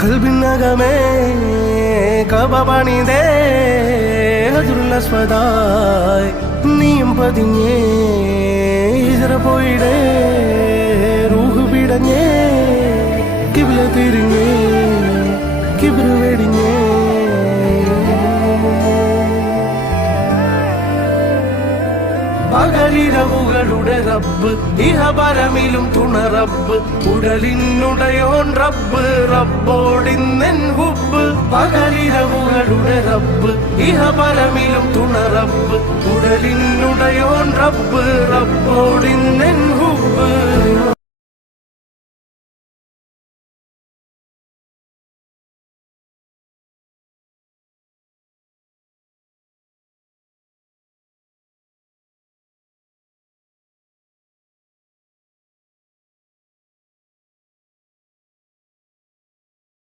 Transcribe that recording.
കൽബിനകമേ കബപണിതേ ഹജറുൽ അസ്വദായി നീയും പതിഞ്ഞേ ഹിജ്റ പോയിടേ റൂഹ് പിടഞ്ഞേ കിബ്ല തിരിഞ്ഞേ കിബ്റ് വെടിഞ്ഞേ പകലിരവുകളുടെ റബ്ബ് ഇഹപരമിലും തുണ റബ്ബ് ഉടലിനുടയോൻ റബ്ബ് റബ്ബോടിന്നെൻ ഹുബ്ബ് പകലിരവുകളുടെ റബ്ബ് ഇഹപരമിലും തുണ റബ്ബ് ഉടലിനുടയോൻ റബ്ബ് റബ്ബോടിന്നെൻ ഹുബ്ബ്